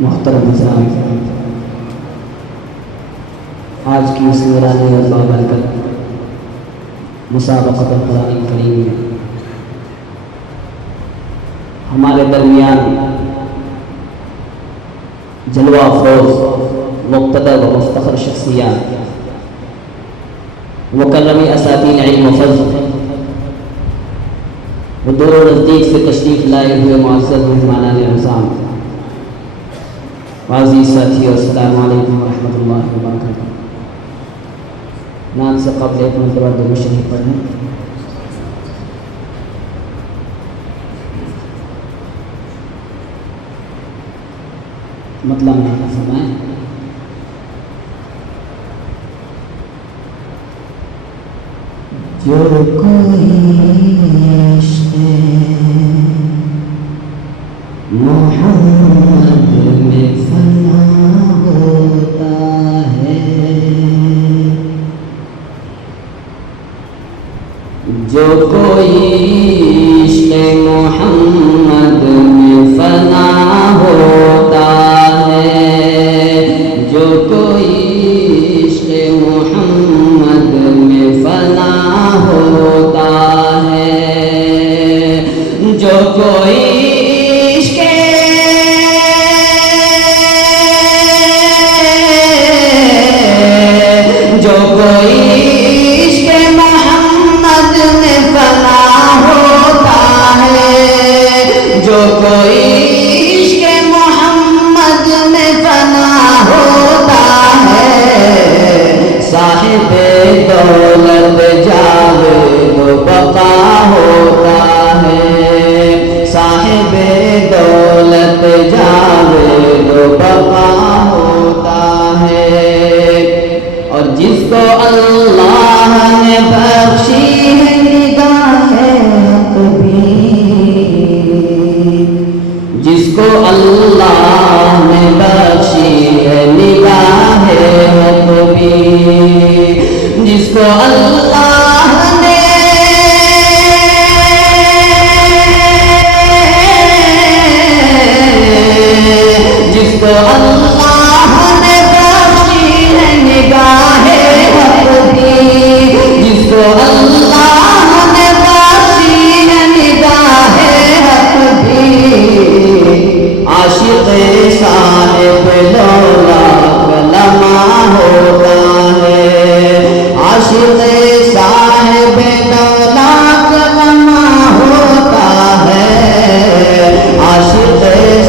محترم حضرات، آج کی اس نورانی اور بابرکت مسابقۃ القرآن کریم میں ہمارے درمیان جلوہ افروز مقتدر و مفتخر شخصیات، مکرم اساتین علم و فضل و دور و نزدیک سے تشریف لائے ہوئے معزز مہمانان اعظام، عزیز ساتھی، السلام علیکم ورحمۃ اللہ وبرکاتہ۔ نام سے قبل ایک مرتبہ درود شریف پڑھ لیں۔ مطلب نہ فرمائیں۔ جو کوئی عشق محمد میں فنا ہوتا ہے، جو کوئی عشق محمد میں فنا ہوتا ہے، جو کوئی عشق محمد میں فنا ہوتا ہے، جو کوئی دولت جاوید و بقا ہوتا ہے، صاحب دولت جاوید و بقا ہوتا ہے، اور جس کو اللہ نے بخشی ہے نگاہ حق بھی، جس کو اللہ نے بخشی ہے نگاہ حق بھی، جس کو اللہ نے بخشی ہے نگاہ حق بھی، جس کو اللہ نے بخشی ہے نگاہ حق بھی، عاشق صاحب لولاک لمحہ ہوتا ہے، عاشق صاحب لولاک لمحہ ہوتا ہے، عاشق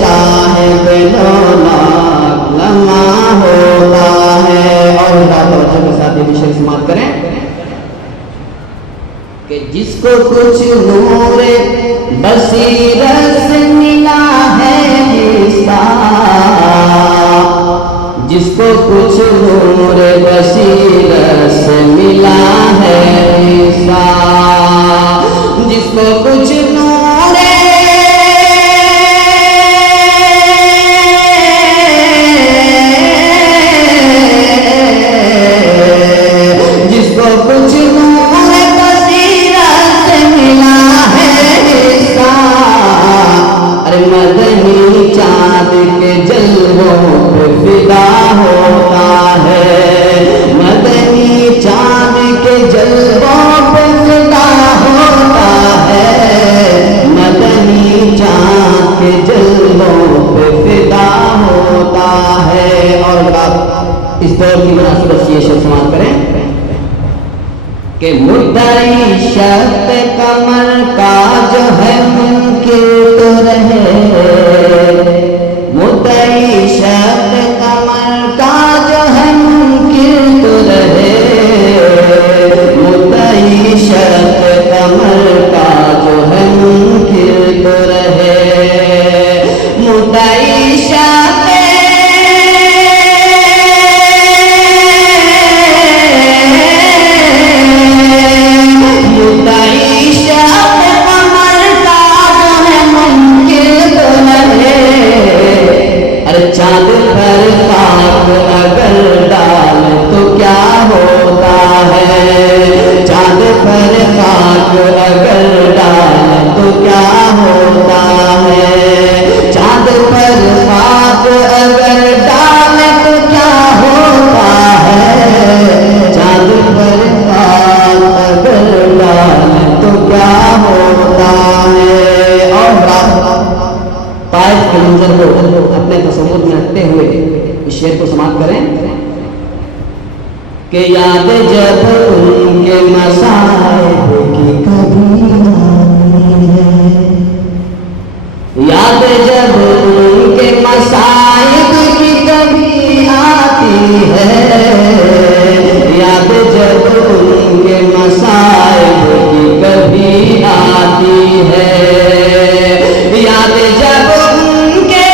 صاحب لولاک لمحہ ہوتا ہے۔ اور توجہ کے ساتھ یہ شعر سماعت کریں کہ جس کو کچھ نور بصیرت سے ملا ہے حصہ، جس کو کچھ نور بصیرت سے ملا ہے حصہ، جس کو کچھ نور بصیرت سے ملا ہے حصہ، ارے مدنی چاند کے جلووں پہ فدا ہوتا ہے، مدنی چاند کے جلووں پہ فدا ہوتا ہے، مدنی چاند کے جلووں پہ فدا ہوتا ہے۔ اور آپ اس دور کی مناسبت سے یہ شعر سماعت کریں کہ مدعی شرط کمر کا جو ہے منکر تو رہے، مدعی شرط کمر کا جو ہے منکر تو رہے، مدعی شرط کمر کا جو ہے منکر تو رہے، مدعی شرط چاند پر خاک اگر ڈال تو کیا ہوتا ہے، چاند پر خاک اگر ڈال تو کیا ہوتا ہے، چاند پر خاک کے منظر کو اپنے تصور میں رکھتے ہوئے اس شعر کو سماعت کریں کہ یاد جب ان کے مصائب کی کبھی آتی ہے، یاد جب ان کے مصائب کی کبھی آتی ہے، یاد جب ان کے مصائب کی کبھی آتی ہے، یاد جب ان کے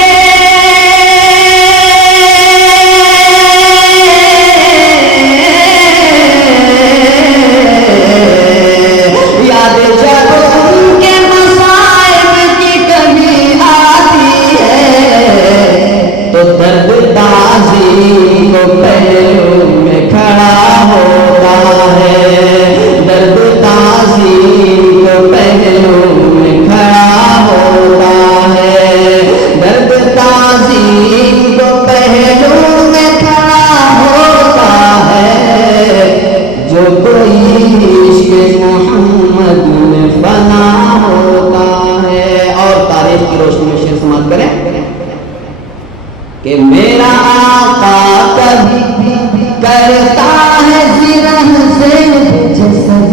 یاد جب ان کے مصائب کی کبھی آتی ہے تو درد تعظیم کو پہلو میں کھڑا ہوتا ہے، درد تعظیم کو پہلو میں کھڑا ہوتا ہے، درد تعظیم کو پہلو میں کھڑا ہوتا ہے، جو کوئی عشق محمد میں فنا ہوتا ہے۔ اور تاریخ کی روشنی میں شعر سماعت کریں کہ میرا آقا کبھی کرتا ہے زرہ سے جسد،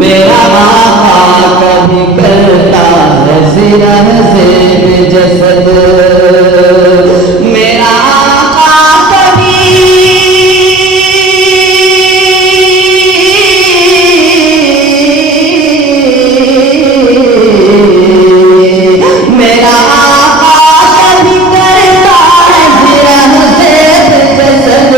میرا آقا کبھی کرتا ہے زرہ سے جسد، میرا آقا کبھی میرا آقا کبھی کرتا ہے زرہ سے جسد،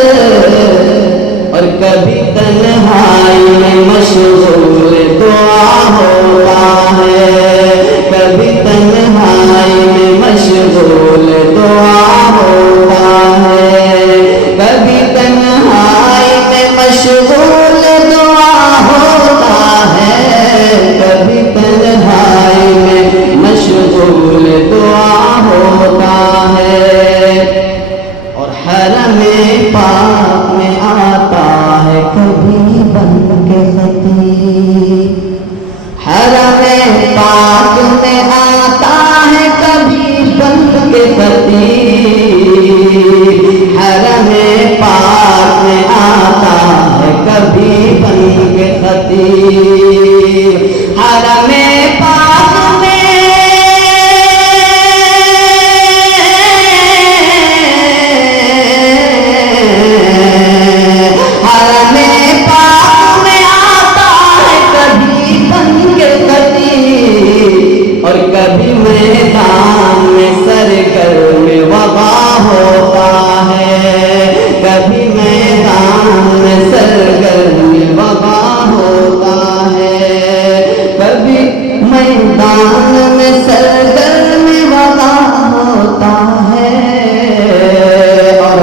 اور کبھی تنہائی میں مشغول دعا ہوتا ہے، کبھی تنہائی میں مشغول دعا ہوتا ہے، کبھی تنہائی میں مشغول دعا ہوتا ہے، کبھی تنہائی میں مشغول دعا ہوتا ہے، اور حرم پاک میں آتا ہے کبھی بن کے خطیب، حرم پاک میں آتا ہے کبھی بن کے خطیب، حرم پاک میں آتا ہے کبھی بن کے خطیب، حرم پاک میں حرم پاک میں آتا ہے کبھی بن کے خطیب، اور کبھی میدان میں سرگرم وغا ہوتا ہے، کبھی میدان میں سرگرم وغا ہوتا ہے، کبھی میدان میں سرگرم وغا ہوتا ہے۔ اور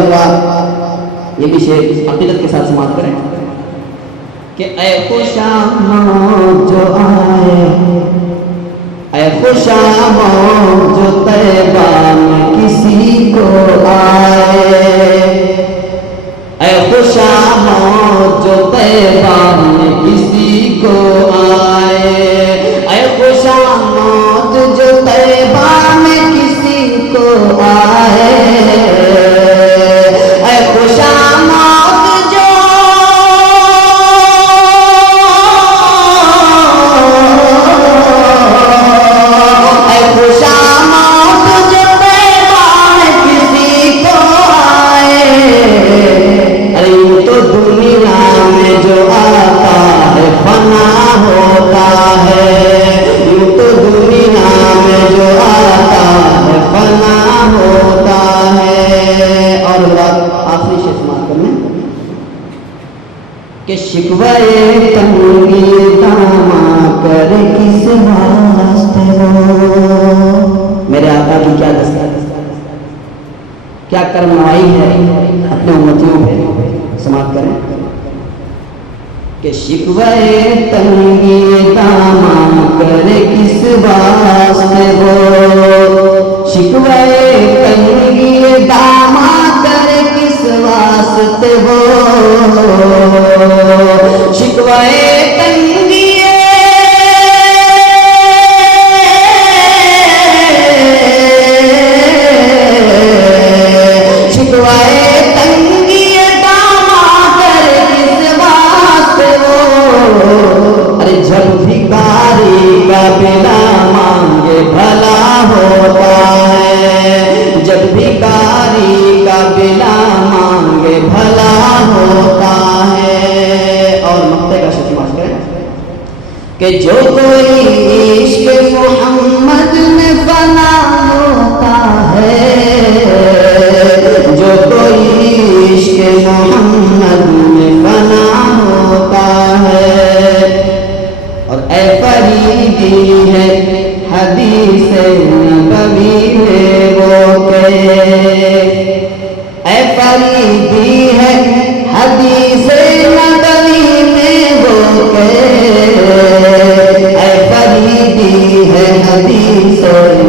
یہ بھی شعر عقیدت کے ساتھ سماعت کریں کہ اے خوش آمد جو آئے، اے خوش آمد جو طیبہ میں کسی کو آئے، اے خوش آمد جو طیبہ میں کسی کو آئے، اے خوش آمد جو طیبہ میں کسی کو آئے، اے خوش آمد جو اے خوش آمد جو طیبہ میں کسی کو آئے، ارے یوں تو دنیا میں جو آتا ہے فنا ہوتا ہے، یوں تو دنیا میں جو آتا ہے فنا ہوتا ہے۔ اور آخری شعر سماعت کرنا کہ شکوہ تنگی دامہ کر کس واسطے ہو، میرے آقا کی کیا دستہ کیا کرمائی ہے اپنے امتیوں پہ، سماعت کریں کہ شکوہ تنگی دامہ کر کس واسطے ہو، شکوہ تنگی دامہ کر کس واسطے ہو، شکوہ تنگی سے